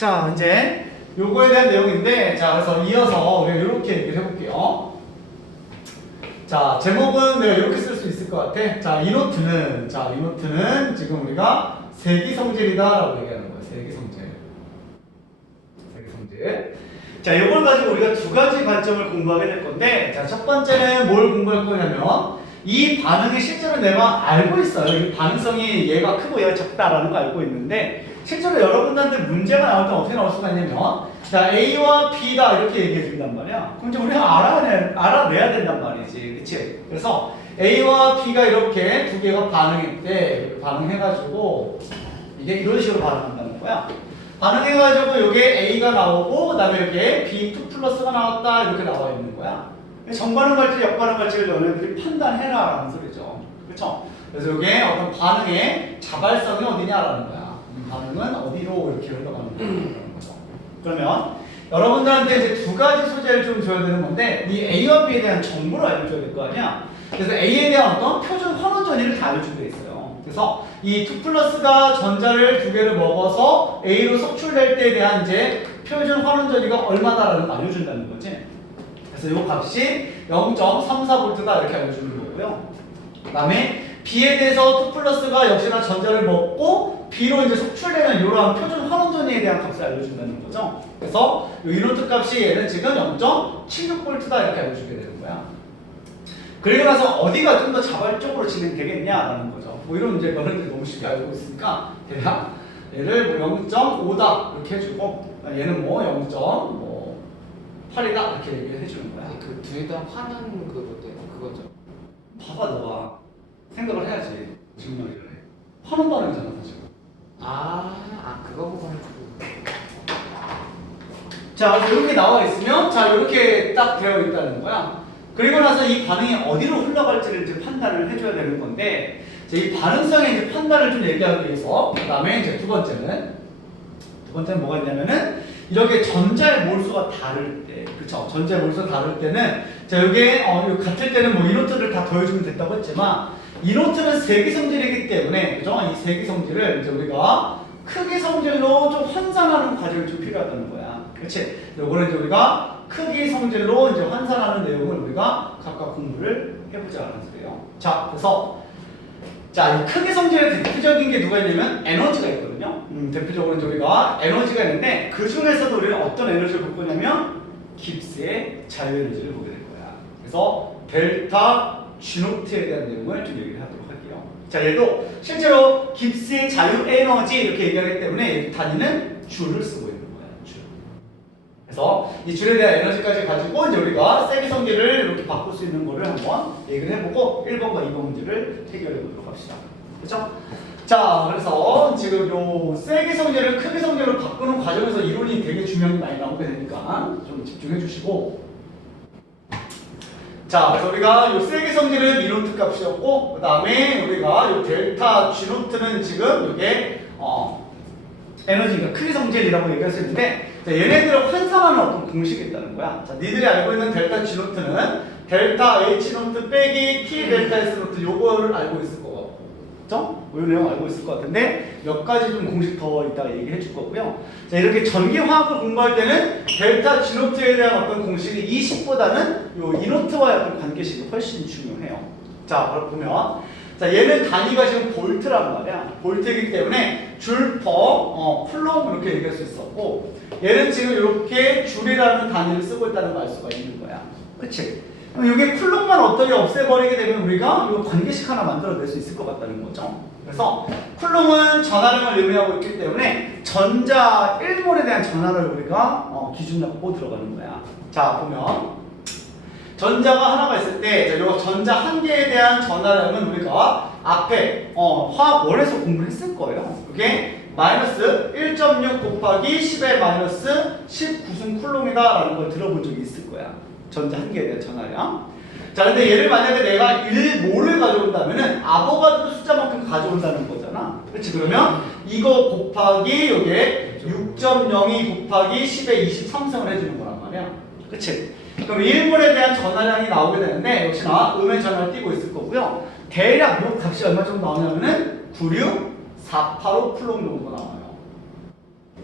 자, 이제 요거에 대한 내용인데, 자, 그래서 이어서 우리가 이렇게 얘기를 해볼게요. 자, 제목은 내가 이렇게 쓸 수 있을 것 같아. 자, 이 노트는 지금 우리가 세기성질이다라고 얘기하는 거야. 세기성질. 자, 이걸 가지고 우리가 두 가지 관점을 공부하게 될 건데, 자, 첫 번째는 뭘 공부할 거냐면, 이 반응이 실제로 내가 알고 있어요. 이 반응성이 얘가 크고 얘가 작다라는 거 알고 있는데, 실제로 여러분들한테 문제가 나올 때 어떻게 나올 수가 있냐면, 자, A와 B다 이렇게 얘기해 준단 말이야. 그럼 이제 우리가 알아내야 된단 말이지. 그치? 그래서 A와 B가 이렇게 두 개가 반응했대. 반응해가지고, 이게 이런 식으로 반응한다는 거야. 반응해가지고 요게 A가 나오고, 그 다음에 여기에 B2 플러스가 나왔다. 이렇게 나와 있는 거야. 정반응 갈지, 역반응 갈지를 너네들이 판단해라. 라는 소리죠. 그쵸? 그래서 요게 어떤 반응의 자발성이 어디냐라는 거야. 반응은 어디로 이렇게 흘러가는 거죠. 그러면 여러분들한테 이제 두 가지 소재를 좀 줘야 되는 건데, 이 A와 B에 대한 정보를 알려줘야 될 거 아니야? 그래서 A에 대한 어떤 표준 환원 전위를 다 알려주게 돼 있어요. 그래서 이 2 플러스가 전자를 두 개를 먹어서 A로 속출될 때에 대한 이제 표준 환원 전위가 얼마다라는 걸 알려준다는 거지. 그래서 이 값이 0.34V다 이렇게 알려주는 거고요. 그 다음에 B에 대해서 2 플러스가 역시나 전자를 먹고 B로 이제 속출되는 이러한 표준 환원 전위에 대한 값을 알려준다는 거죠. 그래서 이 이노트 값이 얘는 지금 0.76V다 이렇게 알려주게 되는 거야. 그리고 나서 어디가 좀 더 자발적으로 진행되겠냐라는 거죠. 뭐 이런 문제 너는 너무 쉽게 알고 있으니까 대략 얘를 뭐 0.5다 이렇게 해주고, 얘는 뭐 0.8이다 이렇게 얘기를 해주는 거야. 그 둘 다 화는 그거죠. 봐봐, 너가 생각을 해야지. 증명을 해. 환원 반응이잖아 사실. 그거 보고 자, 그래서 이렇게 나와 있으면, 자, 이렇게 딱 되어 있다는 거야. 그리고 나서 이 반응이 어디로 흘러갈지를 이제 판단을 해줘야 되는 건데, 이 반응성의 이제 판단을 좀 얘기하기 위해서, 그 다음에 이제 두 번째는 뭐가 있냐면은, 이렇게 전자의 몰수가 다를 때, 그쵸? 전자의 몰수가 다를 때는, 자, 이게, 같을 때는 뭐 이노트를 다 더해주면 됐다고 했지만, 이노트는 세기성질이기 때문에, 그죠? 이 세기성질을 이제 우리가 크기 성질로 좀 환산하는 과정이 좀 필요하다는 거야. 그치? 요거는 이제 우리가 크기 성질로 이제 환산하는 내용을 우리가 각각 공부를 해보자는 소리예요. 자, 그래서 자, 이 크기 성질의 대표적인 게 누가 있냐면 에너지가 있거든요. 대표적으로 이제 우리가 에너지가 있는데 그 중에서도 우리는 어떤 에너지를 볼 거냐면 깁스의 자유에너지를 보게 될 거야. 그래서 델타 G노트에 대한 내용을 좀 얘기를 하도록 할게요. 자, 얘도 실제로 깁스의 자유에너지 이렇게 얘기하기 때문에 단위는 줄을 쓰고 있는 거야. 줄. 그래서 이 줄에 대한 에너지까지 가지고 이제 우리가 세기 성질을 이렇게 바꿀 수 있는 거를 한번 얘기를 해보고 1번과 2번 문제를 해결해 보도록 합시다. 그렇죠? 자, 그래서 지금 요 세기 성질을 크기 성질로 바꾸는 과정에서 이론이 되게 중요한 게 많이 나오게 되니까 좀 집중해 주시고, 자, 그래서 우리가 요 세기 성질은 이노트 값이었고, 그 다음에 우리가 요 델타 G노트는 지금 이게 에너지가 크기 성질이라고 얘기할 수 있는데, 자, 얘네들을 환산하는 어떤 공식이 있다는 거야. 자, 니들이 알고 있는 델타 G노트는 델타 H노트 빼기 T 델타 S노트 요거를 알고 있을 것 같고, 그죠? 이 내용 알고 있을 것 같은데 몇 가지 좀 공식 더 이따가 얘기해 줄 거고요. 자, 이렇게 전기화학을 공부할 때는 델타 G노트에 대한 어떤 공식이 20보다는 요 이노트와의 어떤 관계식이 훨씬 중요해요. 자, 바로 보면, 자, 얘는 단위가 지금 볼트란 말이야. 볼트이기 때문에 줄 퍼 쿨롬 이렇게 얘기할 수 있었고, 얘는 지금 이렇게 줄이라는 단위를 쓰고 있다는 걸 알 수가 있는 거야. 그치? 그럼 이게 쿨롬만 어떻게 없애버리게 되면 우리가 이 관계식 하나 만들어낼 수 있을 것 같다는 거죠. 그래서 쿨롬은 전하량을 의미하고 있기 때문에 전자 1몰에 대한 전하를 우리가 기준 잡고 들어가는 거야. 자, 보면 전자가 하나가 있을 때, 이 전자 한 개에 대한 전하량은 우리가 앞에 화학원에서 공부를 했을 거예요. 그게 마이너스 1.6 곱하기 10의 마이너스 19승 쿨롬이다라는 걸 들어본 적이 있을 거야. 전자 한 개에 대한 전하량. 자, 근데 얘를 만약에 내가 1몰을 가져온다면은 아보가드로 숫자만큼 가져온다는 거잖아. 그렇지? 그러면 이거 곱하기 요게 6.02 곱하기 10의 23승을 해주는 거란 말이야. 그렇지? 그럼 1몰에 대한 전하량이 나오게 되는데 역시나 음의 전하를 띄고 있을 거고요. 대략 요 값이 얼마 정도 나오냐면은 96,485 쿨롬 정도 나와요.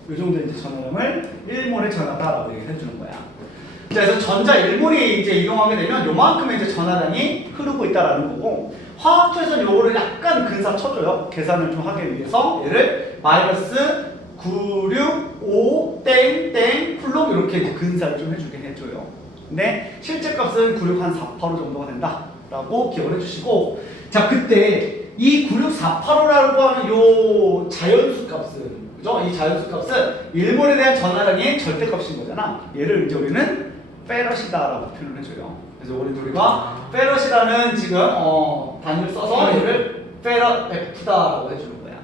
이 정도 이제 전하량을 1몰의 전하다라고 얘기를 해주는 거야. 자, 그래서 전자 1몰이 이제 이동하게 되면 요만큼의 이제 전하량이 흐르고 있다라는 거고, 화학초에서는 요거를 약간 근사 쳐줘요. 계산을 좀 하기 위해서 얘를 마이너스 965 땡땡 쿨롬 이렇게 이제 근사를 좀 해주긴 해줘요. 근데 실제 값은 96 한 485 정도가 된다라고 기억을 해주시고, 자, 그때 이 96485라고 하는 요 자연수 값은, 그죠? 이 자연수 값은 1몰에 대한 전하량의 절대값인 거잖아. 얘를 이제 우리는 페럿이다라고 표현을 해줘요. 그래서 우리가 페럿이라는 지금 단위를 써서 얘를 페럿 F다라고 해주는 거야.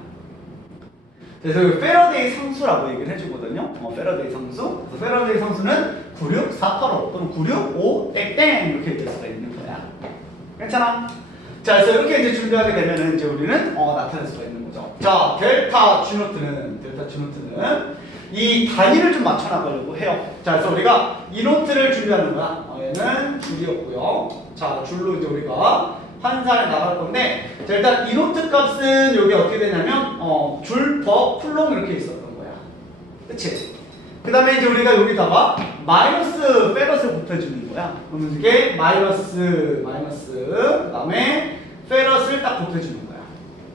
그래서 페러데이 상수라고 얘기를 해주거든요. 페러데이 상수. 그래서 페러데이 상수는 96485 또는 965 땡땡 이렇게 될 수가 있는 거야. 괜찮아? 자, 그래서 이렇게 이제 준비하게 되면은 이제 우리는 나타낼 수가 있는 거죠. 자, 델타 G노트는 이 단위를 좀 맞춰 나가려고 해요. 자, 그래서 우리가 이 노트를 준비하는 거야. 얘는 줄이었고요. 자, 줄로 이제 우리가 환산해 나갈 건데, 자, 일단 이 노트 값은 여기 어떻게 되냐면 줄 퍼 쿨롬 이렇게 있었던 거야. 그치? 그 다음에 이제 우리가 여기다가 마이너스 페럿을 곱해주는 거야. 그러면 이게 마이너스 그 다음에 페럿을 딱 곱해주는 거야.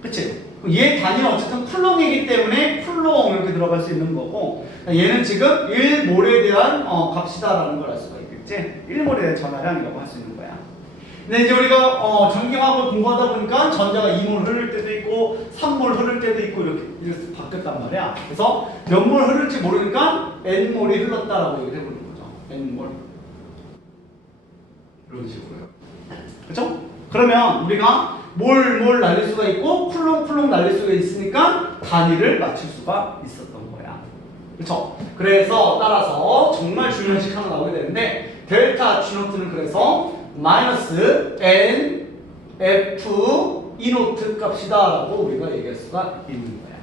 그치? 얘 단위는 어쨌든 쿨롱이기 때문에 쿨롱 이렇게 들어갈 수 있는 거고, 얘는 지금 1몰에 대한 값이다라는 걸 알 수가 있겠지? 1몰에 대한 전하량이라고 할 수 있는 거야. 근데 이제 우리가 전기화학을 공부하다 보니까 전자가 2몰 흐를 때도 있고 3몰 흐를 때도 있고 이렇게 바뀌었단 말이야. 그래서 몇 몰 흐를지 모르니까 n몰이 흘렀다라고 얘기를 해보는 거죠. n몰. 이런 식으로요. 그렇죠? 그러면 우리가 몰 날릴 수가 있고 쿨롱 날릴 수가 있으니까 단위를 맞출 수가 있었던 거야. 그렇죠? 그래서 따라서 정말 중요한 식 하나 나오게 되는데, 델타 G노트는 그래서 마이너스 N F E 노트 값이다 라고 우리가 얘기할 수가 있는 거야.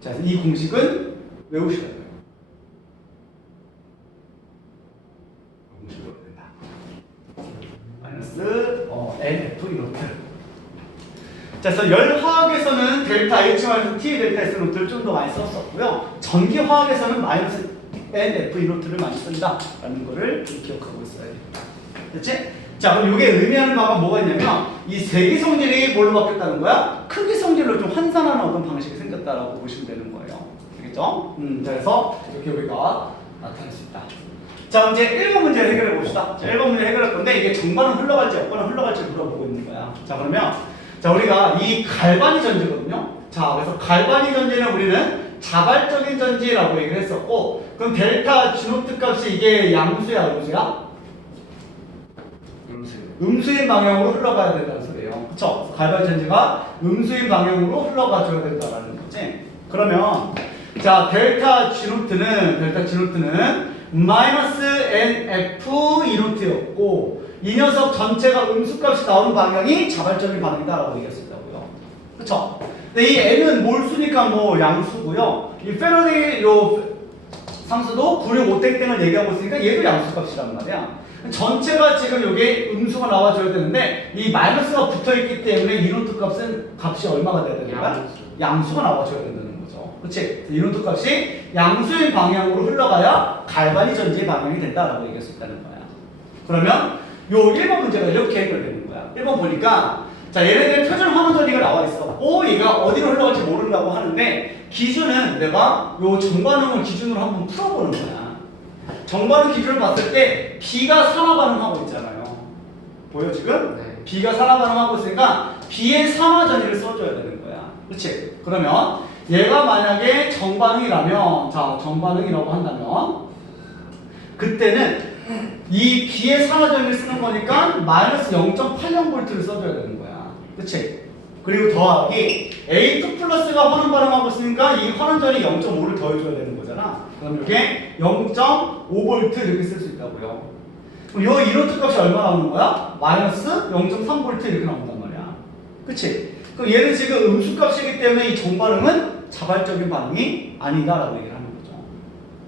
자, 이 공식은 외우셔야 돼요. 공식을 외운다. 마이너스 N F E 노트. 자, 그래서 열화학에서는 델타 H-T 델타 S 노트를 좀 더 많이 썼었고요. 전기화학에서는 마이너스 NF 노트를 많이 쓴다라는 거를 좀 기억하고 있어야 됩니다. 그렇지? 자, 그럼 이게 의미하는 바가 뭐가 있냐면, 이 세기 성질이 뭘로 바뀌었다는 거야? 크기 성질로 좀 환산하는 어떤 방식이 생겼다라고 보시면 되는 거예요. 알겠죠? 자, 그래서 이렇게 우리가 나타낼 수 있다. 자, 그럼 이제 1번 문제 해결해 봅시다. 자, 1번 문제 해결할 건데, 이게 정반은 흘러갈지 없거나 흘러갈지 물어보고 있는 거야. 자, 그러면 자, 우리가 이 갈바니 전지거든요. 자, 그래서 갈바니 전지는 우리는 자발적인 전지라고 얘기를 했었고, 그럼 델타 G노트 값이 이게 양수야, 음수야? 음수인 방향으로 흘러가야 된다는 소리예요. 그쵸? 갈바니 전지가 음수인 방향으로 흘러가줘야 된다는 거지. 그러면 자, 델타 G노트는 마이너스 NF E노트였고, 이 녀석 전체가 음수값이 나오는 방향이 자발적인 반응이다라고 얘기할 수 있다고요. 그쵸? 근데 이 N은 몰수니까 뭐 양수고요. 이 페러데이 요 상수도 965땡땡을 얘기하고 있으니까 얘도 양수값이란 말이야. 전체가 지금 여기 음수가 나와줘야 되는데, 이 마이너스가 붙어있기 때문에 이노트 값이 얼마가 돼야 되는 거야? 양수가 나와줘야 된다는 거죠. 그치? 이노트 값이 양수의 방향으로 흘러가야 갈바니 전지의 방향이 된다라고 얘기할 수 있다는 거야. 그러면 요 1번 문제가 이렇게 해결되는 거야. 1번 보니까, 자, 얘네들 표준 환원 전리가 나와 있었고, 얘가 어디로 흘러갈지 모른다고 하는데, 기준은 내가 요 정반응을 기준으로 한번 풀어보는 거야. 정반응 기준을 봤을 때 B가 산화 반응하고 있잖아요. 보여 지금? 네. B가 산화 반응하고 있으니까 B의 산화 전위를 써줘야 되는 거야. 그렇지? 그러면 얘가 만약에 정반응이라면, 자, 정반응이라고 한다면, 그때는 이 B의 산화 전위를 쓰는 거니까 마이너스 0.80V를 써줘야 되는 거야. 그렇지? 그리고 더하기 A2 플러스가 환원 반응하고 있으니까 이 환원전이 0.5를 더해줘야 되는 거잖아. 그럼 이게 0.5V 이렇게 쓸 수 있다고요. 그럼 요 이노트 값이 얼마 나오는 거야? 마이너스 0.3V 이렇게 나온단 말이야. 그치? 그럼 얘는 지금 음수값이기 때문에 이 정반응은 자발적인 반응이 아니다라고 얘기를 하는 거죠.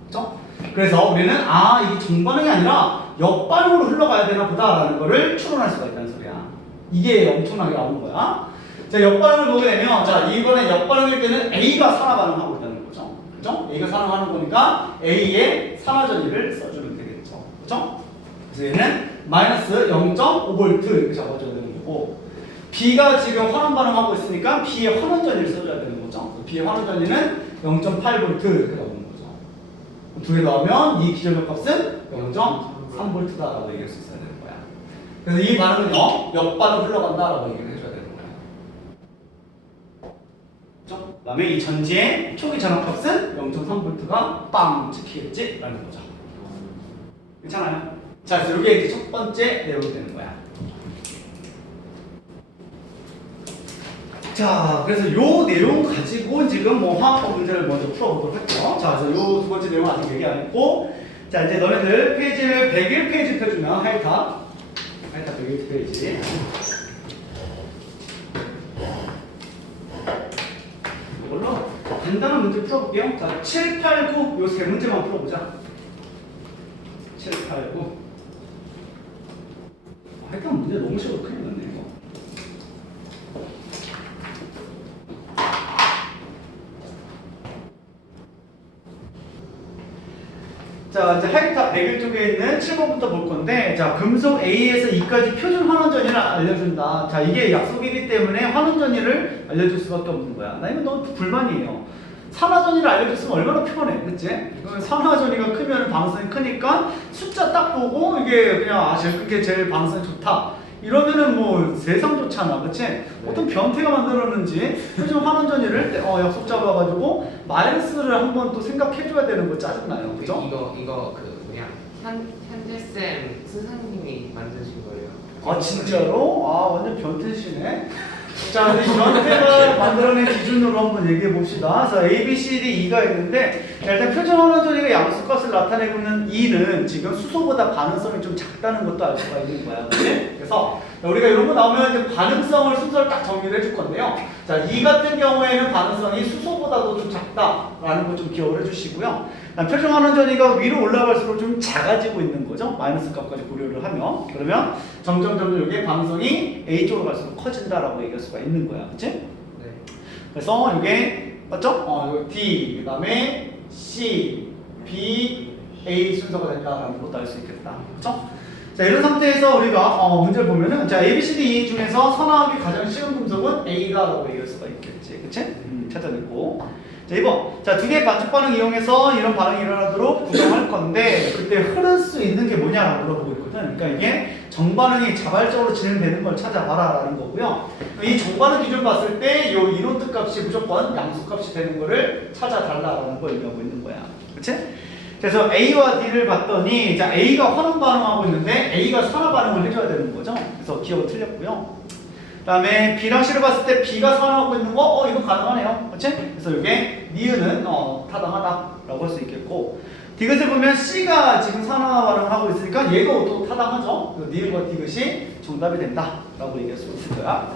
그쵸? 그래서 우리는 이게 정반응이 아니라 역반응으로 흘러가야 되나 보다라는 거를 추론할 수가 있다는 소리야. 이게 엄청나게 나오는 거야. 자, 역반응을 보게 되면, 자, 이번에 역반응일 때는 A가 산화 반응하고 있다는 거죠. 그죠? A가 산화하는 거니까 A의 산화전위를 써주면 되겠죠. 그죠? 그래서 얘는 마이너스 0.5V 이렇게 적어줘야 되는 거고, B가 지금 환원 반응하고 있으니까 B의 환원전위를 써줘야 되는 거죠. B의 환원전위는 0.8V 이렇게 나오는 거죠. 두 개 넣으면 이 기존의 값은 0.3V다라고 얘기할 수 있어야 되는 거야. 그래서 이 반응은요, 역반응 흘러간다라고 얘기를 해줘야 되는 거야. 그렇죠? 그 다음에 이 전지의 초기 전압값은 0.3V가 빵 찍히겠지라는 거죠. 괜찮아요? 자, 그래서 이게 이제 첫 번째 내용이 되는 거야. 자, 그래서 요 내용 가지고 지금 뭐 화학법 문제를 먼저 풀어보도록 할게요. 자, 그래서 요 두 번째 내용 아직 얘기 안 했고, 자, 이제 너네들 페이지를 101페이지 펴주면 하이탑 101페이지. 이걸로 간단한 문제 풀어볼게요. 자, 7, 8, 9 요 세 문제만 풀어보자. 7, 8, 9. 하여튼 문제 너무 쉬워. 큰일 났네 이거. 자, 이제 하이탑 101 쪽에 있는 7번부터 볼 건데, 자, 금속 A에서 E까지 표준 환원전위를 알려준다. 자, 이게 약속이기 때문에 환원전위를 알려줄 수밖에 없는 거야. 나 이거 너무 불만이에요. 산화전위를 알려줬으면 얼마나 편해, 그치? 산화전위가 크면 방성이 크니까 숫자 딱 보고 이게 그냥 제일 크게 제일 방성이 좋다. 이러면은 뭐 세상 좋잖아, 그치? 어떤 변태가 만들었는지 표준 환원전위를 약속 잡아가지고 마이너스를 한번 또 생각해줘야 되는 거 짜증나요, 그죠? 이거 그 그냥 현재쌤 스승님이 만드신 거예요. 아 진짜로? 아 완전 변태시네. 자, 이 변태가 만들어낸 기준으로 한번 얘기해 봅시다. 그래서 A, B, C, D, E가 있는데, 자, 일단 표준 환원전위가 양수값을 나타내고 있는 E는 지금 수소보다 반응성이 좀 작다는 것도 알 수가 있는 거야. 그치? 그래서 우리가 이런 거 나오면 이제 반응성을 순서를 딱 정리를 해줄 건데요. 자, E 같은 경우에는 반응성이 수소보다도 좀 작다라는 거 좀 기억을 해주시고요. 표준 환원전위가 위로 올라갈수록 좀 작아지고 있는 거죠. 마이너스 값까지 고려를 하면. 그러면 점점 이게 반응성이 A 쪽으로 갈수록 커진다라고 얘기할 수가 있는 거야. 그치? 네. 그래서 이게 맞죠? D, 그 다음에 C, B, A 순서가 된다라는 것도 알 수 있겠다. 그쵸? 자, 이런 상태에서 우리가 문제를 보면은, 자, A, B, C, D 중에서 선화하기 가장 쉬운 금속은 A다라고 얘기할 수가 있겠지. 그치? 찾아냈고. 자, 2번. 자, 두 개의 반죽 반응 이용해서 이런 반응이 일어나도록 구성할 건데, 그때 흐를 수 있는 게 뭐냐라고 물어보고 있거든. 그러니까 이게 정반응이 자발적으로 진행되는 걸 찾아봐라라는 거고요. 이 정반응 기준 봤을 때 이 인원트 값이 무조건 양수 값이 되는 거를 찾아달라라는 걸 의미하고 있는 거야. 그치? 그래서 A와 D를 봤더니, 자, A가 환원 반응하고 있는데 A가 산화 반응을 해줘야 되는 거죠. 그래서 기억은 틀렸고요. 그 다음에 B랑 C를 봤을 때 B가 산화하고 있는 거, 이거 가능하네요. 그치? 그래서 이게 니은은 타당하다라고 할 수 있겠고, 디귿을 보면 C가 지금 산화 반응을 하고 있으니까 얘도 또 타당하죠. 그래서 니은과 디귿이 정답이 된다라고 얘기할 수 있을 거야.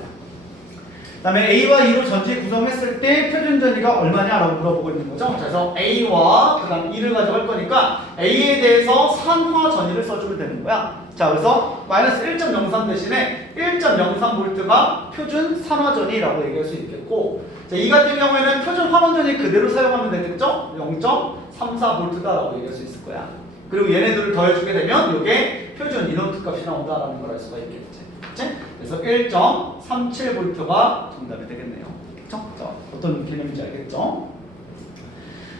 그 다음에 A와 E로 전지 구성했을 때 표준 전위가 얼마냐라고 물어보고 있는 거죠. 그래서 A와 그 다음 E를 가져갈 거니까 A에 대해서 산화 전위를 써주면 되는 거야. 자, 그래서 마이너스 1.03 대신에 1.03V가 표준 산화전위라고 얘기할 수 있겠고, 자, 이 같은 경우에는 표준 환원전위 그대로 사용하면 되겠죠? 0.34V다라고 얘기할 수 있을 거야. 그리고 얘네들을 더해주게 되면 이게 표준 인원트 값이 나온다라는 걸 알 수가 있겠지. 그치? 그래서 1.37V가 정답이 되겠네요. 그쵸? 자, 어떤 개념인지 알겠죠?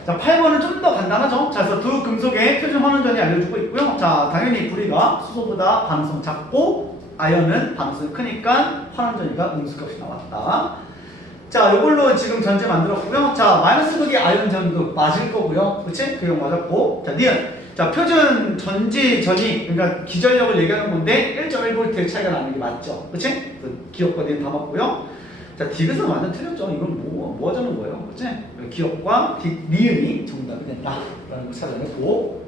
자, 8번은 좀 더 간단하죠? 자, 그래서 두 금속의 표준 환원전위 알려주고 있고요. 자, 당연히 구리가 수소보다 반응성 작고, 아연은 반응성이 크니까 환원전위가 음수값이 나왔다. 자, 이걸로 지금 전제 만들었고요. 자, 마이너스 극의 아연 전도 맞을 거고요. 그치? 그 형 맞았고. 자, 니은. 자, 표준 전지 전위, 그러니까 기전력을 얘기하는 건데 1.1V의 차이가 나는 게 맞죠. 그치? 기억과 니은 다 맞고요. 자, 디귿은 완전 틀렸죠. 이건 뭐 하자는 거예요. 그치? 기억과 니은이 정답이 된다라는 걸 찾아내고.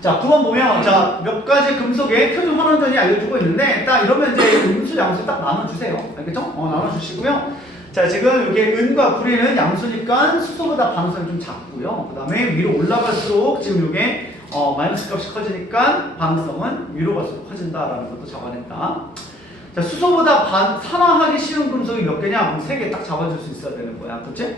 자, 9번 보면, 자, 몇 가지 금속의 표준 환원전위 알려주고 있는데, 딱 이러면 이제 음수, 양수 딱 나눠주세요. 알겠죠? 나눠주시고요. 자, 지금 이게 은과 구리는 양수니까 수소보다 반응성이 좀 작고요. 그 다음에 위로 올라갈수록 지금 이게 마이너스 값이 커지니까 반응성은 위로 갈수록 커진다라는 것도 잡아냈다. 자, 수소보다 산화하기 쉬운 금속이 몇 개냐? 그럼 3개 딱 잡아줄 수 있어야 되는 거야. 그치?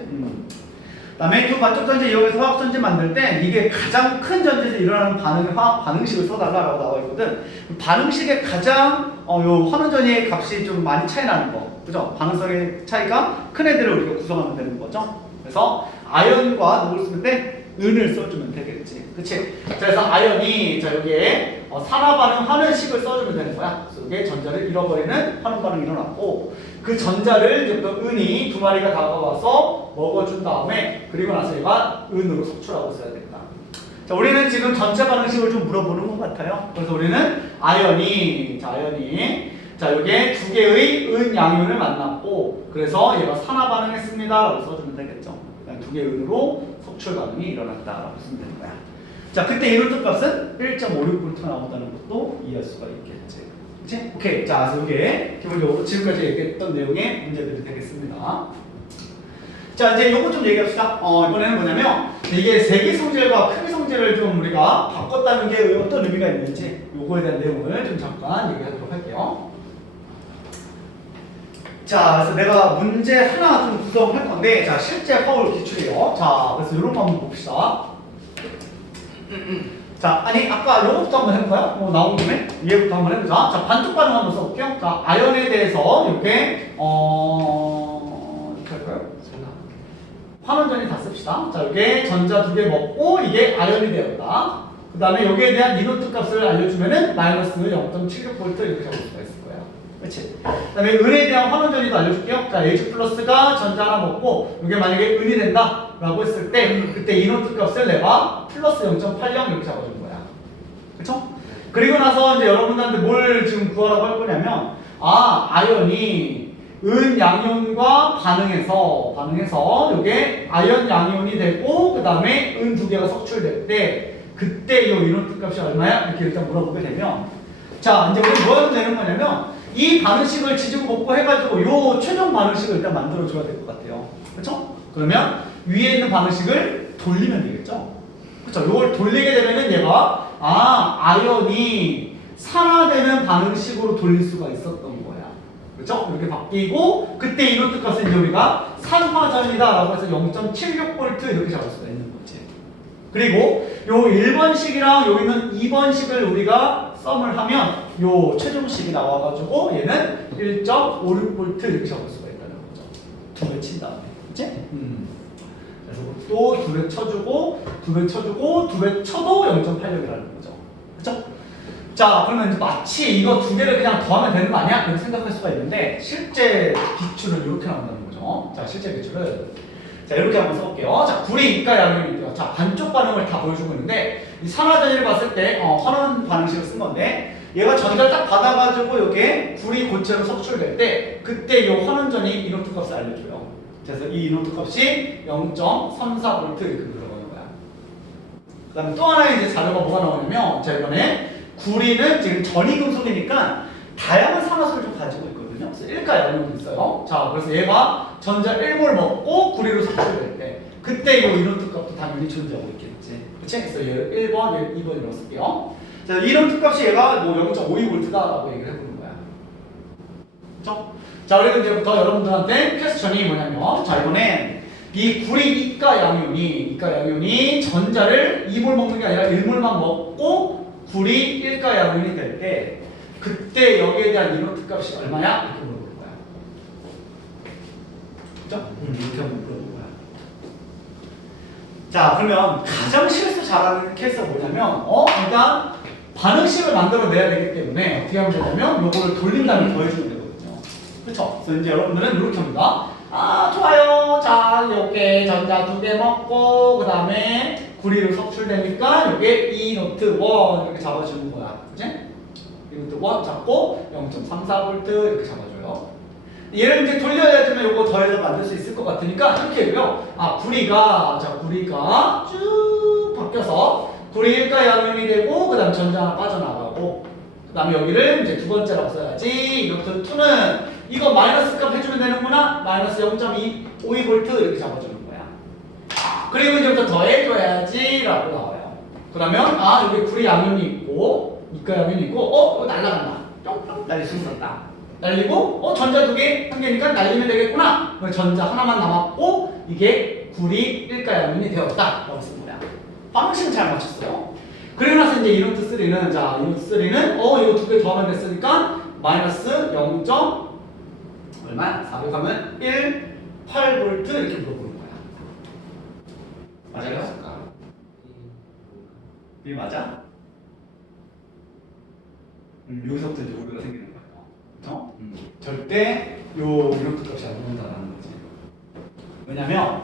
그다음에 두 반쪽 전지 이용해서 화학 전지 만들 때 이게 가장 큰 전지에서 일어나는 반응의 화학 반응식을 써달라라고 나와 있거든. 반응식의 가장 요 환원전이의 값이 좀 많이 차이 나는 거, 그죠? 반응성의 차이가 큰 애들을 우리가 구성하면 되는 거죠. 그래서 아연과 누굴 쓰면 돼? 은을 써주면 되겠지, 그치? 그래서 아연이 자 여기에 산화 반응 환원식을 써주면 되는 거야. 그래서 이게 전자를 잃어버리는 환원 반응이 일어났고 그 전자를 이제 또 은이 두 마리가 다가와서 먹어준 다음에 그리고 나서 얘가 은으로 속출하고 있어야 된다. 자, 우리는 지금 전체 반응식을 좀 물어보는 것 같아요. 그래서 우리는 아연이 자 여기에 두 개의 은 양이온을 만났고 그래서 얘가 산화 반응했습니다라고 써주면 되겠죠. 두 개의 은으로 속출 반응이 일어났다라고 쓰면 되는 거야. 자, 그때 이노트 값은 1.56V 나온다는 것도 이해할 수가 있겠지. 그치? 오케이. 자, 그래서 이게 기본적으로 지금까지 얘기했던 내용의 문제들이 되겠습니다. 자, 이제 요거 좀 얘기합시다. 이번에는 뭐냐면 이게 세기 성질과 크기 성질을 좀 우리가 바꿨다는 게 어떤 의미가 있는지 요거에 대한 내용을 좀 잠깐 얘기하도록 할게요. 자, 그래서 내가 문제 하나 좀 구성할 건데, 자, 실제 화울 기출이에요. 자, 그래서 이런 거 한번 봅시다. 자, 아니, 아까 요거부터 한번 해볼까요? 나온 김에 얘부터 한번 해보자. 자, 반쪽 반응 한번 써볼게요. 자, 아연에 대해서 이렇게, 이렇게 할까요? 환원전이 다 씁시다. 자, 이게 전자 두 개 먹고 이게 아연이 되었다. 그 다음에 여기에 대한 이노트 값을 알려주면은 마이너스 0.76V 이렇게 잡을 수가 있을 거예요. 그렇지? 그 다음에 은에 대한 환원전이도 알려줄게요. 자, H 플러스가 전자 하나 먹고 이게 만약에 은이 된다 라고 했을 때 그때 이노트 값을 내가 플러스 0.80 이렇게 잡아주는 거야. 그쵸? 그리고 나서 이제 여러분들한테 뭘 지금 구하라고 할 거냐면 아연이 은 양이온과 반응해서 이게 아연 양이온이 되고 그 다음에 은 두 개가 석출될 때 그때 이 이노트 값이 얼마야? 이렇게 일단 물어보게 되면 자, 이제 우리 뭐 하면 되는 거냐면 이 반응식을 지지고 볶고 해가지고 요 최종 반응식을 일단 만들어줘야 될 것 같아요. 그쵸? 그러면 위에 있는 반응식을 돌리면 되겠죠? 그쵸? 요걸 돌리게 되면은 얘가 아연이 산화되는 반응식으로 돌릴 수가 있었던 거야. 그쵸? 이렇게 바뀌고 그때 이노트 값은 이제 우리가 산화전이다 라고 해서 0.76V 이렇게 잡을 수가 있는 거지. 그리고 요 1번식이랑 여기 있는 2번식을 우리가 썸을 하면 요 최종식이 나와가지고 얘는 1.56V 이렇게 잡을 수가 있다는 거죠. 두 배 친 다음에. 그치? 그래서 또 두 배 쳐주고 두 배 쳐도 0.86이라는 거죠. 그쵸? 자, 그러면 이제 마치 이거 두 개를 그냥 더하면 되는 거 아니야? 이렇게 생각할 수가 있는데 실제 기출은 이렇게 나온다는 거죠. 자, 실제 기출은 자, 이렇게 한번 써볼게요. 자, 구리 이가 양면이 있고요. 자, 반쪽 반응을 다 보여주고 있는데 이 산화전이를 봤을 때 환원 반응식을 쓴 건데 얘가 전자를 딱 받아가지고 이게 구리 고체로 석출될 때 그때 이 환원전이 이노트 값을 알려줘요. 그래서 이 이노트 값이 0.34V 이렇게 들어가는 거야. 그 다음에 또 하나의 이제 자료가 뭐가 나오냐면 자, 이번에 구리는 지금 전이금속이니까 다양한 산화수를 좀 가지고 있거든요. 그래서 1가 양면이 있어요. 자, 그래서 얘가 전자 1몰 먹고 구리로 석출될 때 그때 이 이노트 값도 당연히 존재하고 있겠지. 그치? 그래서 얘를 1번, 얘를 2번이라고 쓸게요. 자, 이노트 값이 얘가 뭐 0.52V다라고 얘기를 해보는 거야. 그쵸? 자, 그리고 이제부터 여러분들한테 퀘스천이 뭐냐면 자, 이번엔 이 구리 이가 양이온이 전자를 2몰 먹는 게 아니라 1몰만 먹고 구리 1가 양이온이 될 때 그때 여기에 대한 이노트 값이 얼마야? 이렇게 물어보는 거야. 그죠? 이렇게 한번 물어보는 거야. 자, 그러면 가장 실수 잘하는 케이스가 뭐냐면 일단 반응식을 만들어내야 되기 때문에 어떻게 하면 되냐면 요거를 돌린 다음에 더해주면 되거든요. 그쵸? 그래서 이제 여러분들은 이렇게 합니다. 좋아요. 자, 요게 전자 두 개 먹고 그 다음에 구리로 석출되니까 요게 이노트 1 이렇게 잡아주는 거야. 그치? 이노트 1 잡고 0.34V 이렇게 잡아줘요. 얘를 이제 돌려야지만 요거 더해서 만들 수 있을 것 같으니까 이렇게 해요. 구리가 쭉 바뀌어서 구리 1가 양면이 되고 그 다음 전자 하나 빠져나가고 그 다음에 여기를 이제 두 번째라고 써야지. 이노트 2는 이거 마이너스 값 해주면 되는구나. 마이너스 0.52V 이렇게 잡아주는 거야. 그리고 이제부터 더해줘야지 라고 나와요. 그러면 여기 구리 양면이 있고 이가 양면이 있고 이거 날아간다. 뿅뿅 날릴 수 있었다. 날리고 전자 두 개 한 개니까 날리면 되겠구나. 그럼 전자 하나만 남았고 이게 굴이 일가양면이 되었다라고 씁니다. 방식은 잘 맞췄어요. 그리고 나서 이제 이노트 3는 자 이노트 3는 이거 두 개 더하면 됐으니까 마이너스 0. 얼마? 400하면 8V 이렇게 물어보는 거야. 맞아요? 이게 맞아? 여기서부터 이제 오류가 생기는 거예요. 그렇죠? 절대 요 이노트 값이 안 나온다는 거지. 왜냐면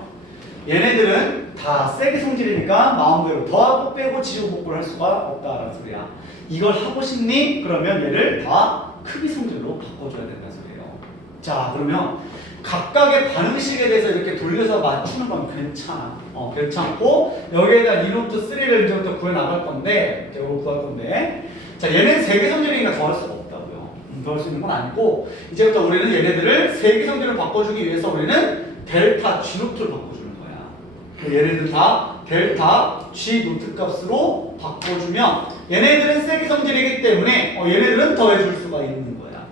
얘네들은 다 세기 성질이니까 마음대로 더하고 빼고 지우고 복구를 할 수가 없다라는 소리야. 이걸 하고 싶니? 그러면 얘를 다 크기 성질로 바꿔줘야 된다는 소리예요. 자, 그러면 각각의 반응식에 대해서 이렇게 돌려서 맞추는 건 괜찮아. 괜찮고 여기에다 이노트 3를 이제부터 구해 나갈 건데 이제 이걸 구할 건데 자, 얘는 세기 성질이니까 더할 수가 없다고요. 더할 수 있는 건 아니고 이제부터 우리는 얘네들을 세기 성질을 바꿔주기 위해서 우리는 델타 G 노트를 바꿔주는 거야. 얘네들 다 델타 G 노트 값으로 바꿔주면 얘네들은 세기 성질이기 때문에 얘네들은 더해줄 수가 있는 거야.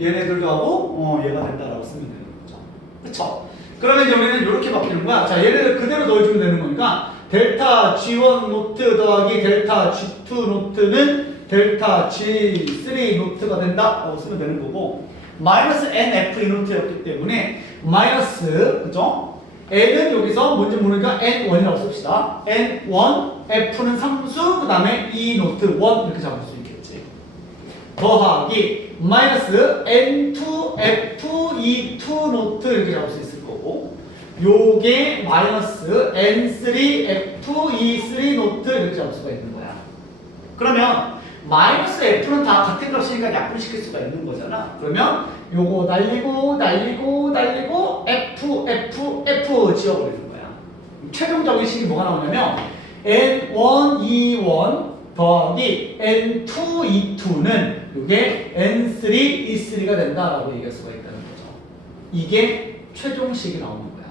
얘네들도 하고 얘가 된다라고 쓰면 되는 거죠. 그쵸? 그러면 이제 우리는 이렇게 바뀌는 거야. 자, 얘네들 그대로 넣어주면 되는 거니까 델타 G1 노트 더하기 델타 G2 노트는 델타 G3 노트가 된다라고 쓰면 되는 거고 마이너스 NF 이 노트였기 때문에 마이너스 그죠? N은 여기서 뭔지 모르니까 N1이라고 씁시다. N1, F는 상수, 그 다음에 E 노트 1 이렇게 잡을 수 있겠지. 더하기 마이너스 N2, F, E2 노트 이렇게 잡을 수 있을 거고 요게 마이너스 N3, F, E3 노트 이렇게 잡을 수가 있는 거야. 그러면 마이너스 F는 다 같은 값이니까 약분시킬 수가 있는 거잖아. 그러면 요거 날리고 F 지워버리는 거야. 최종적인 식이 뭐가 나오냐면 N1, E1 더하기 N2, E2는 이게 N3, E3가 된다라고 얘기할 수가 있다는 거죠. 이게 최종식이 나오는 거야.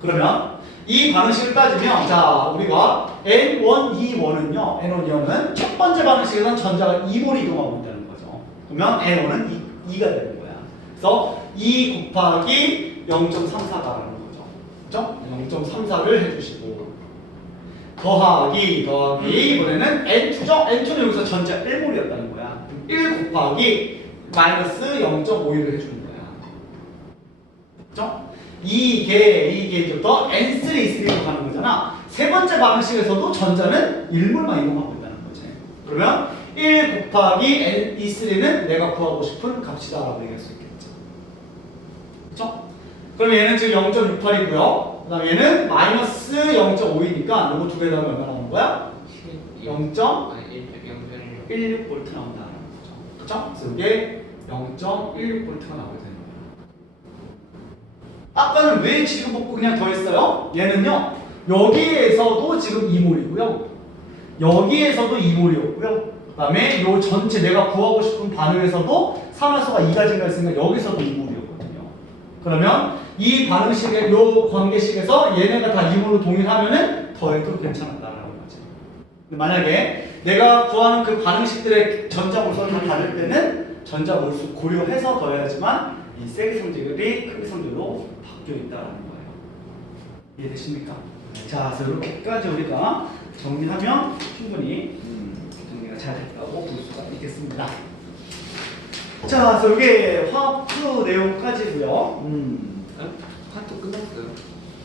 그러면 이 반응식을 따지면 자 우리가 N1, E1은요 N1, E1은 첫 번째 반응식에서는 전자가 2몰이 이동하고 있다는 거죠. 그러면 N1은 2가 되는 거야. 그래서 2 곱하기 0.34가라는 거죠. 그죠? 0.34를 해주시고 더하기 이번에는 N2죠? N2는 여기서 전자 1몰이었다는 거야. 1 곱하기 마이너스 0.51을 해주는 거야. 그죠? 이게 이제부터 N3, E3로 가는 거잖아. 세 번째 방식에서도 전자는 1몰만 이동하고 있다는 거지. 그러면 1 곱하기 E3는 내가 구하고 싶은 값이다라고 얘기할 수 있겠죠. 그쵸? 그럼 얘는 지금 0.68이고요. 그 다음에 얘는 마이너스 0.5이니까 요거 두 개 다음에 얼마 나오는 거야? 0.16V 나온다는 거죠. 그쵸? 그래서 이게 0.16V가 나오게 되는 거예요. 아까는 왜 지금 복구 그냥 더했어요? 얘는요 여기에서도 지금 2몰이고요 여기에서도 2몰이었고요 그 다음에 요 전체 내가 구하고 싶은 반응에서도 산화수가 2가 증가했으니까 여기서도 2몰이었거든요. 그러면 이 반응식의 요 관계식에서 얘네가 다 2몰로 동일하면은 더해도 괜찮았다라는 거지. 근데 만약에 내가 구하는 그 반응식들의 전자 몰수가 다 다를 때는 전자 몰수 고려해서 더해야지만 이 세기 성질이 크기 성질로 바뀌어 있다는 거예요. 이해되십니까? 자, 그래서 이렇게까지 우리가 정리하면 충분히 정리가 잘 됐다고 볼 수가 있겠습니다. 자, 그래서 이게 화학투 내용까지고요. 화투 끝났어요.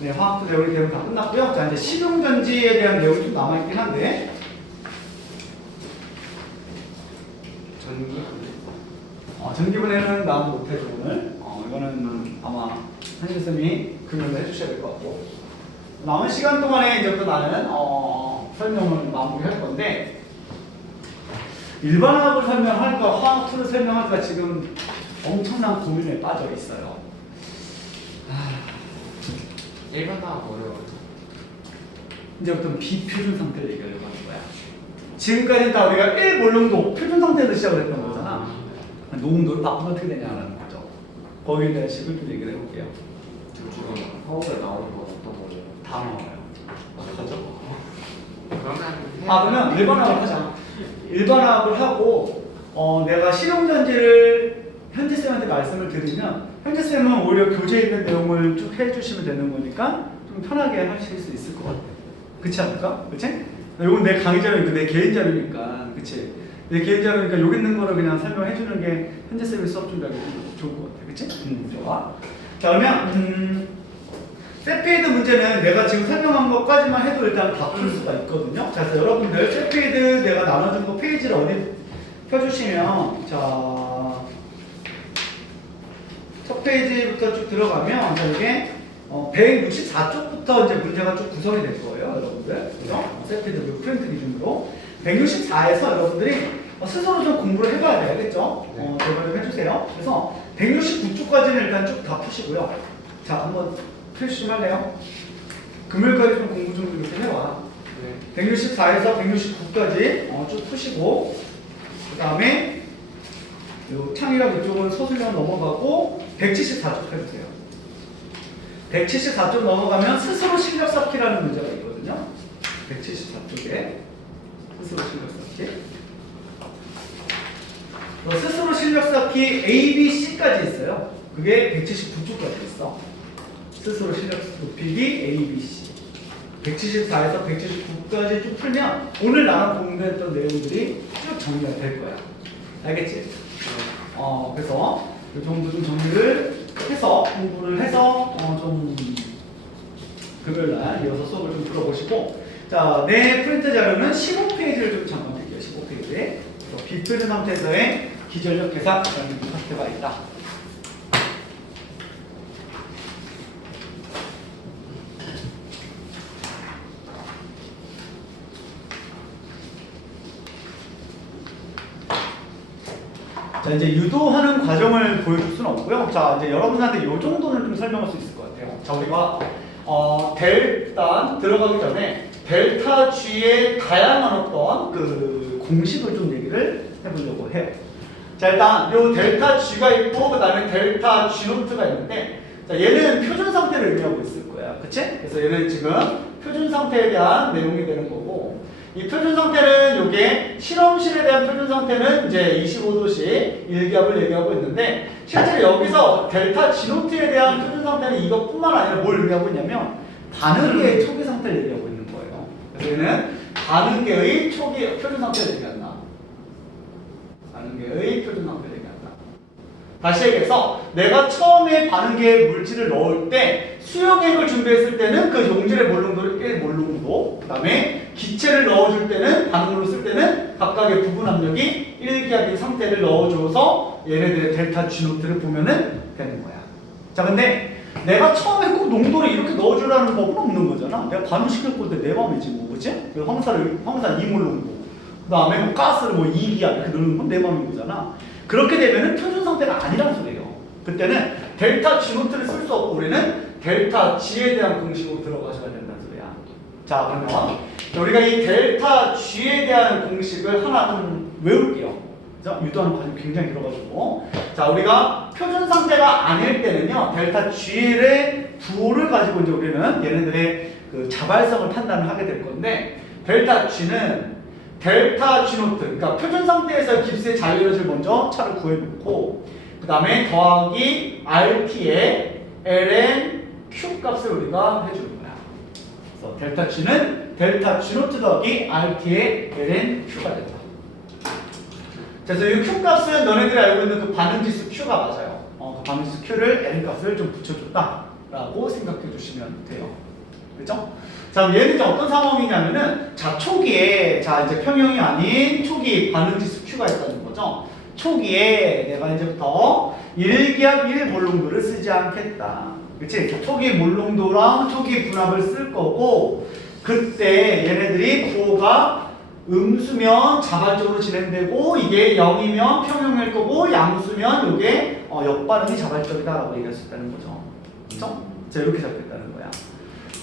네, 화학투 내용 다 끝났고요. 자, 이제 식용전지에 대한 내용이 좀 남아있긴 한데 전기분해는 나도 못해서 오늘 이거는 아마 한신쌤이 금연을 해주셔야 될 것 같고 남은 시간 동안에 이제부터 나는 설명을 마무리할 건데 일반화학을 설명할까 화학2를 설명할까 지금 엄청난 고민에 빠져 있어요. 일반화학 어려워요. 이제부터는 비표준 상태를 얘기하려고 하는 거야. 지금까지는 다 우리가 1몰롱도 표준 상태에서 시작을 했던 거잖아. 농도를 바꾸면 어떻게 되냐라는 거죠. 거기에 대한 식을 좀 얘기를 해볼게요. 지금 화학에 나오는 건 어떤 거예요? 다 나와요. 어떡하죠? 그러면 그러면 일반화학을 하자. 일반화학을 하고 내가 실용전지를 현지쌤한테 말씀을 드리면 현재쌤은 오히려 교재에 있는 내용을 쭉 해주시면 되는 거니까 좀 편하게 하실 수 있을 것 같아요. 그렇지 않을까? 그치? 이건 내 강의 자료니까 내 개인 자료니까, 그치? 내 개인 자료니까 여기 있는 거를 그냥 설명해 주는 게 현재쌤이 수업 준비하기 좋을 것 같아. 그치? 좋아. 자, 그러면 세피드 문제는 내가 지금 설명한 것까지만 해도 일단 다 풀 수가 있거든요. 자, 그래서 여러분들 세피드 내가 나눠준 거 페이지를 어디 펴주시면, 자, 첫 페이지부터 쭉 들어가면, 자, 이게 164쪽부터 이제 문제가 쭉 구성이 될 거예요, 여러분들. 그죠? 세피드 프린트 기준으로. 164에서 여러분들이 스스로 좀 공부를 해봐야 돼요, 알겠죠? 제발 좀 해주세요. 그래서 169쪽까지는 일단 쭉 다 푸시고요. 자, 한번 펼치좀 할래요? 금요일까지 좀 공부 좀 이렇게 해와. 네. 164에서 169까지 쭉 푸시고, 그 다음에 요 창이랑 이쪽은 서술형 넘어가고 174쪽 해주세요. 174쪽 넘어가면 스스로 실력 쌓기라는 문제가 있거든요. 174쪽에 스스로 실력 쌓기. 스스로 실력 쌓기 A, B, C까지 있어요. 그게 179쪽까지 있어. 스스로 실력 높이기 A, B, C. 174에서 179까지 쭉 풀면 오늘 나랑 공부했던 내용들이 쭉 정리가 될 거야. 알겠지? 그래서 이 정도 좀 정리를 해서 공부를 해서 좀 금요일날 이어서 수업을 좀 들어보시고, 자, 내 프린트 자료는 15페이지를 좀 잠깐 볼게요. 15페이지에 비틀은 상태에서의 기전력 계산이라는 파트가 있다. 자, 이제 유도하는 과정을 보여줄 수는 없고요. 자, 이제 여러분한테 이 정도는 좀 설명할 수 있을 것 같아요. 자, 우리가 일단 들어가기 전에 델타 G의 다양한 어떤 그 공식을 좀 얘기를 해보려고 해요. 자, 일단 요 델타 G가 있고 그 다음에 델타 G 노트가 있는데, 자, 얘는 표준 상태를 의미하고 있을 거야. 그치? 그래서 얘는 지금 표준 상태에 대한 내용이 되는 거고, 이 표준 상태는 요게 실험실에 대한 표준 상태는 이제 25도씩 일기압을 얘기하고 있는데, 실제로 여기서 델타 G노트에 대한 표준 상태는 이것뿐만 아니라 뭘 의미하고 있냐면 반응계의 초기 상태를 얘기하고 있는 거예요. 그래서 얘는 반응계의 초기 표준 상태를 얘기한다. 반응계의 표준 상태를 얘기한다. 다시 얘기해서 내가 처음에 반응계에 물질을 넣을 때 수용액을 준비했을 때는 그 용질의 몰롱도를 1몰롱도, 그 다음에 기체를 넣어줄 때는 반응으로 쓸 때는 각각의 부분 압력이 1기압인 상태를 넣어줘서 얘네들의 델타 G노트를 보면은 되는 거야. 자, 근데 내가 처음에 꼭 농도를 이렇게 넣어주라는 법은 없는 거잖아. 내가 반응시킬 건데 내 맘이지 뭐, 그치? 황사 2몰롱도, 그 다음에 뭐 가스를 뭐 2기압 이렇게 넣는 건 내 맘인 거잖아. 그렇게 되면은 표준 상태가 아니란 소리예요. 그때는 델타 G노트를 쓸 수 없고 우리는 델타 G에 대한 공식으로 들어가셔야 된다는 소리야. 자, 그러면 우리가 이 델타 G에 대한 공식을 하나 좀 외울게요. 그죠? 유도하는 과정이 굉장히 길어가지고, 자, 우리가 표준 상태가 아닐 때는요, 델타 G의 부호를 가지고 이제 우리는 얘네들의 그 자발성을 판단을 하게 될 건데, 델타 G는 델타 G노트, 그러니까 표준 상태에서 깁스의 자유력을 먼저 차를 구해놓고, 그 다음에 더하기 RT의 ln Q 값을 우리가 해주는 거야. 그래서 델타 G는 델타 G노트 더하기 RT의 ln Q가 된다. 그래서 이 Q 값은 너네들이 알고 있는 그 반응지수 Q가 맞아요. 그 반응지수 Q를 N 값을 좀 붙여줬다라고 생각해 주시면 돼요. 그렇죠? 자, 얘는 이제 어떤 상황이냐면은, 자, 초기에, 자, 이제 평형이 아닌 초기 반응지수 Q가 있다는 거죠. 초기에 내가 이제부터 1기압 1몰롱도를 쓰지 않겠다. 그치? 초기 몰롱도랑 초기 분압을 쓸 거고, 그때 얘네들이 부호가 음수면 자발적으로 진행되고, 이게 0이면 평형일 거고, 양수면 이게 역반응이 자발적이다라고 얘기할 수 있다는 거죠. 그쵸? 자, 이렇게 잡혔다는 거야.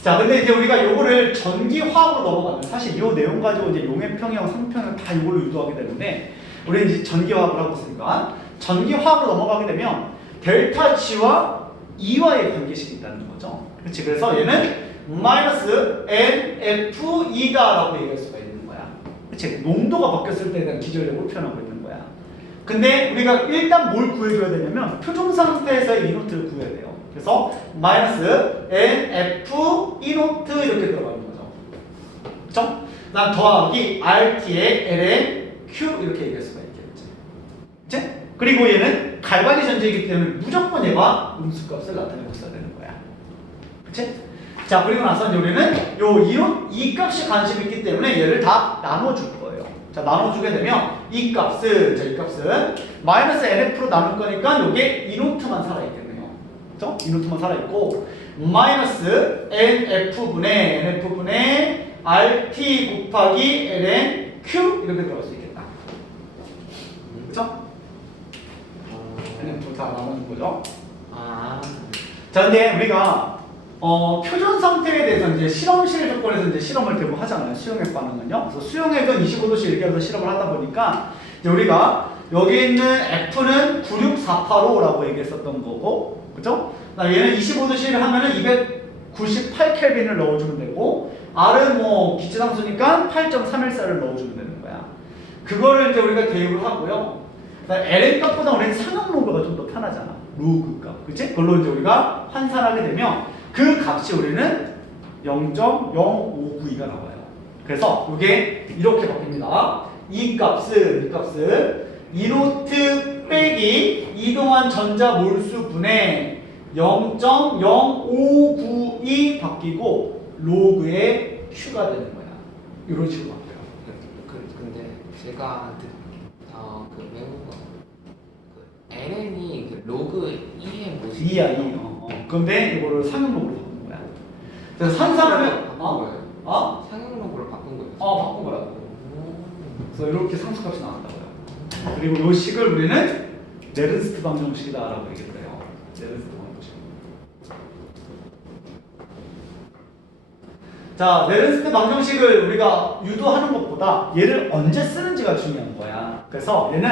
자, 근데 이제 우리가 요거를 전기화학으로 넘어가면, 사실 이 내용 가지고 이제 용해평형, 상평형 다 이걸로 유도하게 되는데, 우리는 이제 전기화학을 하고 있으니까, 전기화학으로 넘어가게 되면, 델타 G와 E와의 관계식이 있다는 거죠. 그치? 그래서 얘는 마이너스 NF2다라고 얘기할 수가 있는 거야. 그치? 농도가 바뀌었을 때에 대한 기전력을 표현하고 있는 거야. 근데 우리가 일단 뭘 구해줘야 되냐면 표준 상태에서의 이노트를 구해야 돼요. 그래서 마이너스 NF 이노트 이렇게 들어가는 거죠. 그쵸? 난 더하기 RT의 LN Q 이렇게 얘기할 수가 있겠지. 그치? 그리고 얘는 갈바니 전제이기 때문에 무조건 얘가 음수값을 나타내고 있어야 되는 거야. 그치? 자, 그리고 나서 이제 우리는 이 값이 관심이 있기 때문에 얘를 다 나눠줄 거예요. 자, 나눠주게 되면 이 값은 마이너스 NF로 나눌 거니까 요게 이노트만 살아있겠네요. 그쵸? 이노트만 살아있고 마이너스 NF분의 RT 곱하기 ln Q 이렇게 들어갈 수 있겠다. 그쵸? NF 다 나눠준 거죠. 자, 근데 우리가 표준 상태에 대해서 이제 실험실 조건에서 이제 실험을 대부분 하잖아요. 수용액 반응은요. 그래서 수용액은 25도씨 이렇게 해서 실험을 하다 보니까 이제 우리가 여기 있는 F는 96485라고 얘기했었던 거고, 그죠? 얘는 25도씨를 하면은 298켈빈을 넣어주면 되고, R은 뭐 기체상수니까 8.314를 넣어주면 되는 거야. 그거를 이제 우리가 대입을 하고요. LN 값보다 우리는 상용 로그가 좀 더 편하잖아. 로그 값, 그치? 그걸로 이제 우리가 환산하게 되면 그 값이 우리는 0.0592가 나와요. 그래서 이게 이렇게 바뀝니다. 이 값은 이노트 빼기 이동한 전자 몰수 분의 0.0592 바뀌고 로그의 Q가 되는 거야. 이런 식으로 바뀌어요. 근데 제가 외운 거 LN이 로그 2의 모습 2야 2. 근데 이거를 상용 로그로 바꾼 거야. 그래서 산사를 상용 로그로 바꾼 거예요. 바꾼 거라고. 그래서 이렇게 상수값이 나왔다고요. 그리고 이 식을 우리는 네른스트 방정식이다라고 얘기를 해요. 네른스트 방정식. 자, 네른스트 방정식을 우리가 유도하는 것보다 얘를 언제 쓰는지가 중요한 거야. 그래서 얘는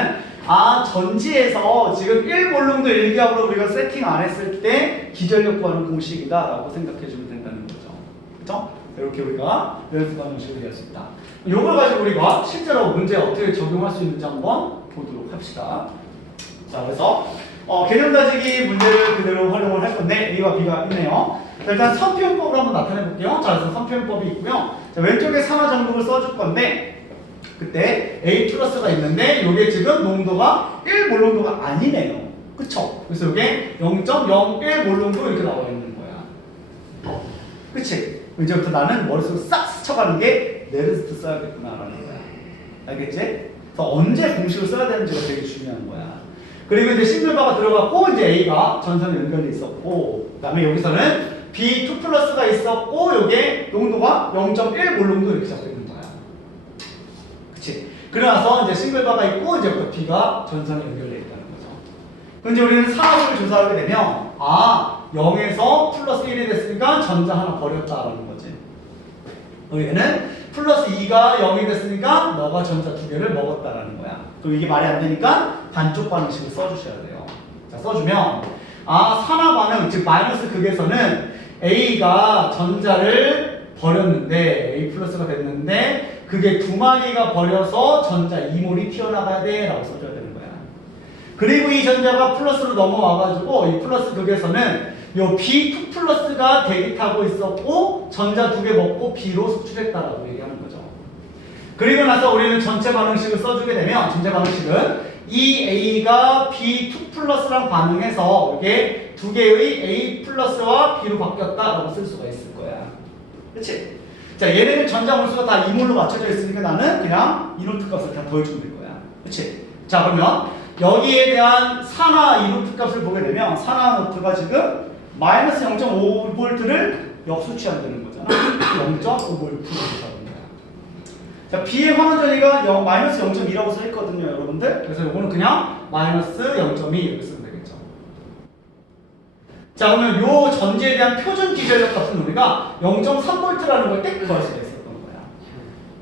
전지에서 지금 1몰룸도 1기압으로 우리가 세팅 안 했을 때 기전력 구하는 공식이다라고 생각해 주면 된다는 거죠. 그렇죠? 이렇게 우리가 네른스트 방정식을 이해할 수 있다. 이걸 가지고 우리가 실제로 문제에 어떻게 적용할 수 있는지 한번 보도록 합시다. 자, 그래서 개념 다지기 문제를 그대로 활용을 할 건데 A와 B가 있네요. 자, 일단 선표현법을 한번 나타내 볼게요. 자, 그래서 선표현법이 있고요. 자, 왼쪽에 산화정극을 써줄 건데 그때 A 플러스가 있는데 이게 지금 농도가 1몰농도가 아니네요. 그쵸? 그래서 이게 0.01몰농도 이렇게 나와 있는 거야. 그치? 이제부터 나는 머릿속으로 싹 스쳐가는 게 네른스트 써야겠구나라는 거야. 알겠지? 그래서 언제 공식을 써야 되는지가 되게 중요한 거야. 그리고 이제 싱글바가 들어갔고 이제 A가 전선에 연결돼 있었고 그다음에 여기서는 B2 플러스가 있었고 요게 농도가 0.1몰농도 이렇게 잡혀 있는 거야. 그치? 그러나서 이제 싱글바가 있고 이제부터 B가 전선에 연결돼 있다는 거죠. 그럼 이제 우리는 산화수를 조사하게 되면 0에서 플러스 1이 됐으니까 전자 하나 버렸다라는 거지. 얘는 플러스 2가 0이 됐으니까 너가 전자 2개를 먹었다라는 거야. 그럼 이게 말이 안 되니까 반쪽 반응식을 써주셔야 돼요. 자, 써주면 산화 반응, 즉 마이너스 극에서는 A가 전자를 버렸는데 A 플러스가 됐는데 그게 두 마리가 버려서 전자 2몰이 튀어나가야 돼 라고 써줘야 되는 거야. 그리고 이 전자가 플러스로 넘어와가지고 이 플러스 극에서는 요 B2 플러스가 대기 타고 있었고 전자 2개 먹고 B로 속출했다라고 얘기하는 거죠. 그리고 나서 우리는 전체 반응식을 써주게 되면 전체 반응식은 이 A가 B2 플러스랑 반응해서 이게 두 개의 A 플러스와 B로 바뀌었다라고 쓸 수가 있을 거야. 그치? 자, 얘네는 전자 몰수가 다 2몰로 맞춰져 있으니까 나는 그냥 이노트 값을 다 더해주면 될 거야. 그치? 자, 그러면 여기에 대한 산화 이노트 값을 보게 되면 산화 노트가 지금 마이너스 0.5V를 역수취한다는 거잖아. 0.5V 잡는 거야. 자, B의 환원전이가 마이너스 0.2라고 써 있거든요, 여러분들. 그래서 이거는 그냥 마이너스 0.2 이렇게 쓰면 되겠죠. 자, 그러면 요 전지에 대한 표준 기전력 값은 우리가 0.3V라는 걸 딱 구할 수가 있었던 거야.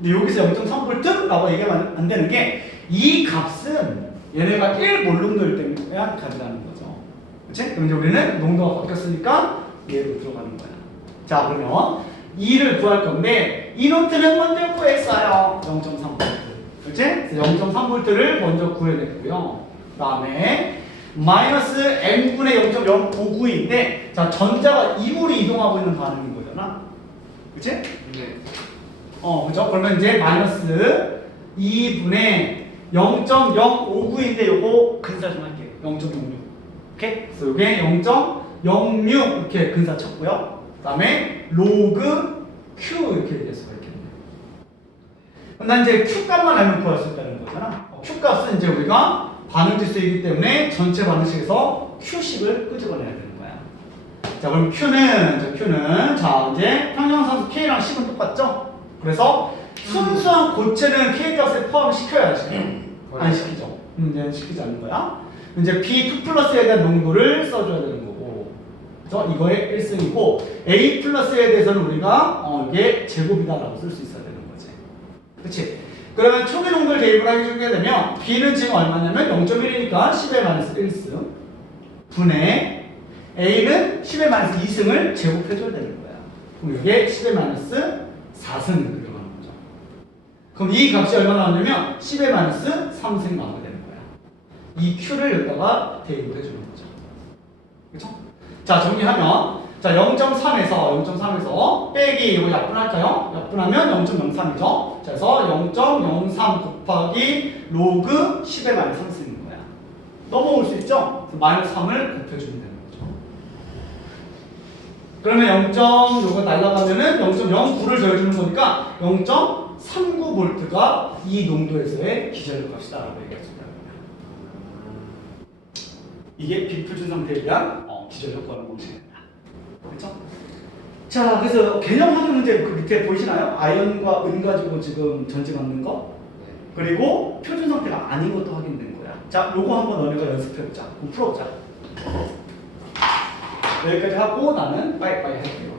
근데 여기서 0.3V라고 얘기하면 안 되는 게 이 값은 얘네가 1몰룸도일 때만 가져가는 거죠. 그치? 그럼 이제 우리는 농도가 바뀌었으니까 얘로 들어가는 거야. 자, 그러면 2를 구할 건데 이 노트는 먼저 구했어요. 0.3V. 그치? 0.3V를 먼저 구해냈고요. 그 다음에 마이너스 n분의 0.059인데 자 전자가 이물이 이동하고 있는 반응인 거잖아. 그치? 네. 그죠? 그러면 이제 마이너스 2분의 0.059인데 요거 근사 좀 할게요. 0.06. 오케이? 그래서 요게 0.06 이렇게 근사 쳤고요. 그 다음에 로그 Q 이렇게 될 수가 있겠네. 그럼 난 이제 Q 값만 알면 구할 수 있다는 거잖아. Q 값은 이제 우리가 반응 지수이기 때문에 전체 반응식에서 Q식을 끄집어내야 되는 거야. 자, 그럼 Q는 자 이제 평형상수 K랑 식은 똑같죠? 그래서 순수한 고체는 K 값에 포함시켜야지. 안 시키죠. 이제 시키지 않는 거야. 이제 B2 플러스에 대한 농도를 써줘야 되는 거고. 그죠? 이거의 1승이고 A 플러스에 대해서는 우리가 이게 제곱이다라고 쓸 수 있어야 되는 거지. 그렇지? 그러면 초기 농도를 대입을 해주게 되면 B는 지금 얼마냐면 0.1이니까 10의 마이너스 1승 분의 A는 10의 마이너스 2승을 제곱해줘야 되는 거야. 그럼 이게 10의 마이너스 4승이 들어가는 거죠. 그럼 이 값이 얼마 나오냐면 10의 마이너스 3승 나오게 되는 거야. 이 Q를 여기다가 대입을 해주는 거죠. 그렇죠? 자, 정리하면 자 0.3에서 빼기 이거 약분할까요? 약분하면 0.03이죠. 그래서 0.03 곱하기 로그 10의 마이너스 3 쓰는 거야. 넘어올 수 있죠? 그래서 마이너스 3을 곱해주면 되는 거죠. 그러면 0. 요거 날라가면은 0.09를 더해주는 거니까 0.39V가 이 농도에서의 기절값이다라고 얘기할 수 있다는 거야. 이게 비표준 상태에 대한 기절 효과를 공식입니다. 그렇죠? 자, 그래서 개념 확인 문제 그 밑에 보이시나요? 아연과 은 가지고 지금 전지 받는 거, 그리고 표준 상태가 아닌 것도 확인된 거야. 자, 요거 한번 너네가 연습해보자. 그럼 풀어보자. 여기까지 하고 나는 빠이빠이 할게요.